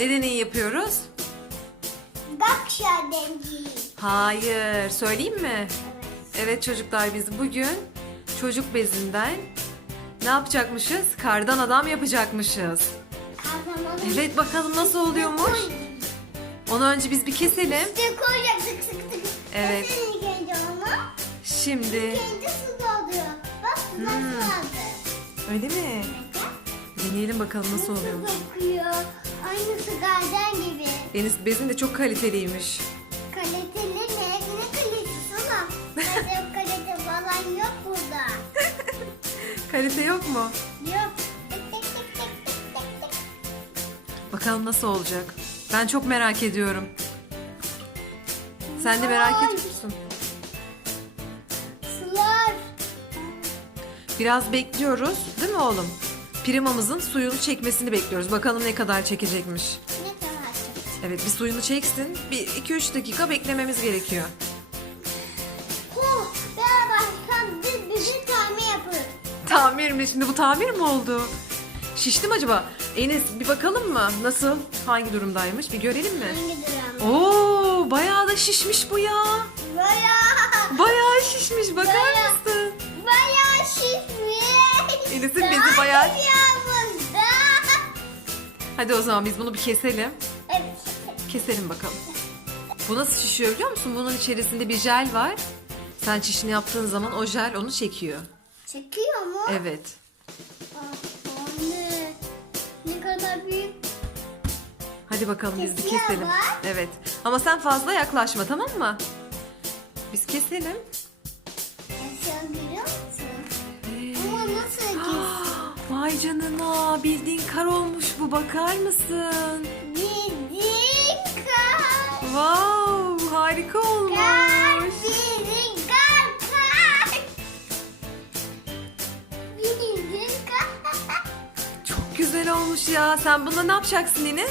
Ne deneyi yapıyoruz? Gakşa dengi. Hayır. Söyleyeyim mi? Evet çocuklar biz bugün çocuk bezinden ne yapacakmışız? Kardan adam yapacakmışız. Kahramanın Evet bakalım nasıl oluyormuş. Onu önce biz bir keselim. İşte koyacak sık sık. Evet. Nasıl ilk önce onu? Şimdi Kendi su dolduruyor. Bak su nasıl Hmm. aldı. öyle mi? Deneyelim bakalım nasıl oluyor. dokuyor. Aynısı garden gibi. Deniz bezin de çok kaliteliymiş. Kaliteli mi? Ne kalitesi ama? Bence kalite falan yok burada. Kalite yok mu? Yok. Tık tık tık tık tık tık tık. Bakalım nasıl olacak. Ben çok merak ediyorum. Sen de merak Vay. ediyor musun? Sular. Biraz bekliyoruz değil mi oğlum? Primamızın suyunu çekmesini bekliyoruz. Bakalım ne kadar çekecekmiş. Ne kadar çok. Evet bir suyunu çeksin. Bir 2-3 dakika beklememiz gerekiyor. Oh, başkan bir bizi tamir yapıyor. Tamir mi? Şimdi bu tamir mi oldu? Şişti mi acaba? Enes bir bakalım mı? Nasıl? Hangi durumdaymış? Bir görelim mi? Hangi duram? Oo, bayağı da şişmiş bu ya. Bayağı. Bayağı şişmiş. Bakar Bayağı. mısın? Bayağı şişmiş. Enes'in bezi bayağı-. Hadi o zaman biz bunu bir keselim. Evet. Keselim bakalım. Bu nasıl şişiyor biliyor musun? Bunun içerisinde bir jel var. Sen çişini yaptığın zaman o jel onu çekiyor. Çekiyor mu? Evet. Aa, Anne. Ne kadar büyük. Hadi bakalım biz bir Kesiyor keselim. mu? Evet. Ama sen fazla yaklaşma tamam mı? Biz keselim. Sen görüyor Vay canına bildiğin kar olmuş bu bakar mısın? Bildik kar. Wow harika Kar. olmuş. Bildik kar. Kar. Bildik kar. Çok güzel olmuş ya. Sen bununla ne yapacaksın Enes?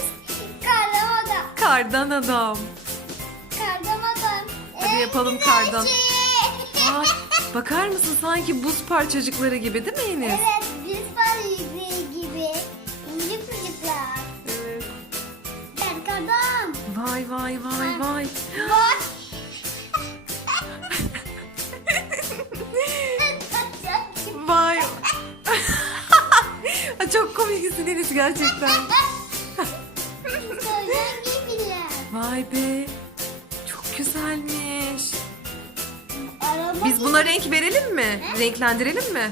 Karlamadan. Kardan adam. Karlamadan. Hadi yapalım kardan. Aa, bakar mısın sanki buz parçacıkları gibi değil mi Enes? Evet, Vay vay vay vay. Bak. Vay. Çok komiksin Enes gerçekten. Vay be. Çok güzelmiş. Araba Biz buna renk verelim mi? Renklendirelim mi?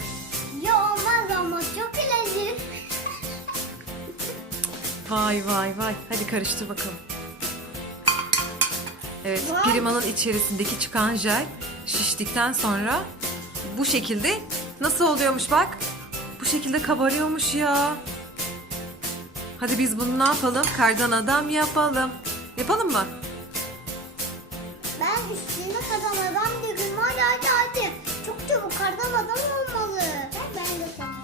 Ya olmaz ama çok eğlenceli. Vay vay vay. Hadi karıştır bakalım. Evet, Vay. primanın içerisindeki çıkan jel şiştikten sonra bu şekilde nasıl oluyormuş bak. Bu şekilde kabarıyormuş ya. Hadi biz bunu ne yapalım? Kardan adam yapalım. Yapalım mı? Ben üstüne kadar adam dedim. Hadi hadi hadi. Çok çabuk kardan adam olmalı. Ben de sana.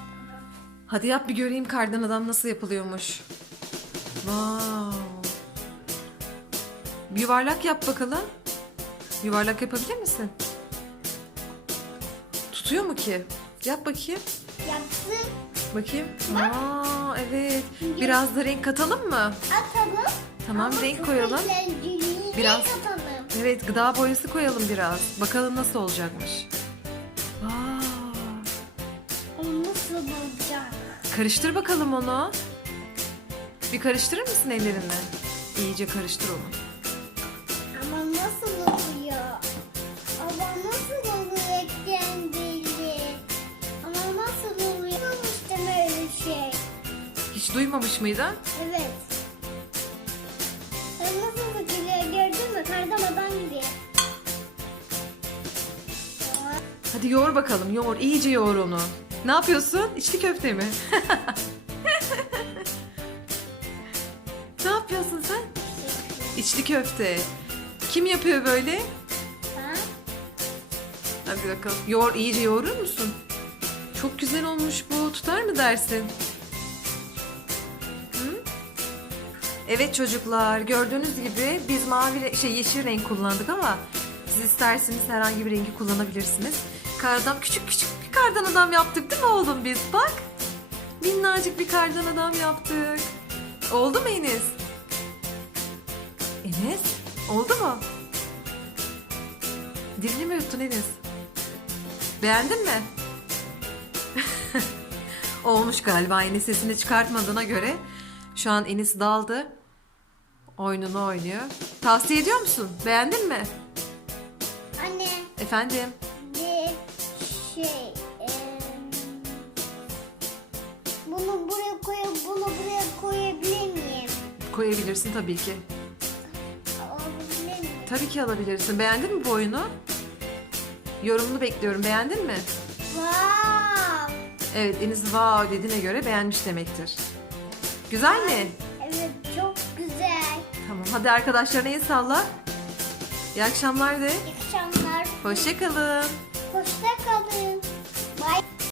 Hadi yap bir göreyim kardan adam nasıl yapılıyormuş. Wow. Bir yuvarlak yap bakalım. Yuvarlak yapabilir misin? Tutuyor mu ki? Yap bakayım. Yapsın. Bakayım. Aa evet. Biraz da renk katalım mı? Atalım. Tamam Ama renk çok koyalım. eğlenceli. Biraz. Renk atalım. Evet gıda boyası koyalım biraz. Bakalım nasıl olacakmış. Aa, O nasıl olacak? karıştır bakalım onu. Bir karıştırır mısın ellerini? İyice karıştır onu. Ama nasıl oluyor? Ama nasıl oluyor kendili? Ama nasıl oluyor? Böyle şey. Hiç duymamış mıydın? Evet. Sen nasıl dökülüyor gördün mü? Kardan adam gibi. Hadi yoğur bakalım yoğur. iyice yoğur onu. Ne yapıyorsun? İçli köfte mi? ne yapıyorsun sen? İçli köfte. Kim yapıyor böyle? Ha? Hadi bakalım. Yoğur, iyice yoğurur musun? Çok güzel olmuş bu. Tutar mı dersin? Hı? Evet çocuklar, gördüğünüz gibi biz mavi şey yeşil renk kullandık ama siz isterseniz herhangi bir rengi kullanabilirsiniz. Kardan küçük küçük bir kardan adam yaptık değil mi oğlum biz? Bak. Minnacık bir kardan adam yaptık. Oldu mu Enes? Enes oldu mu? Dilini mi yuttun Enes? Beğendin mi? Olmuş galiba Enes sesini çıkartmadığına göre. Şu an Enes daldı. Oyununu oynuyor. Tavsiye ediyor musun? Beğendin mi? Anne Efendim? bir şey e, bunu buraya koyup bunu buraya koyabilir miyim? Koyabilirsin tabii ki. Tabii ki alabilirsin. Beğendin mi bu oyunu? Yorumunu bekliyorum. Beğendin mi? Wow. Evet Enes wow dediğine göre beğenmiş demektir. Güzel mi? Evet çok güzel. Tamam hadi arkadaşlarına el salla. İyi akşamlar de. İyi akşamlar. Hoşçakalın.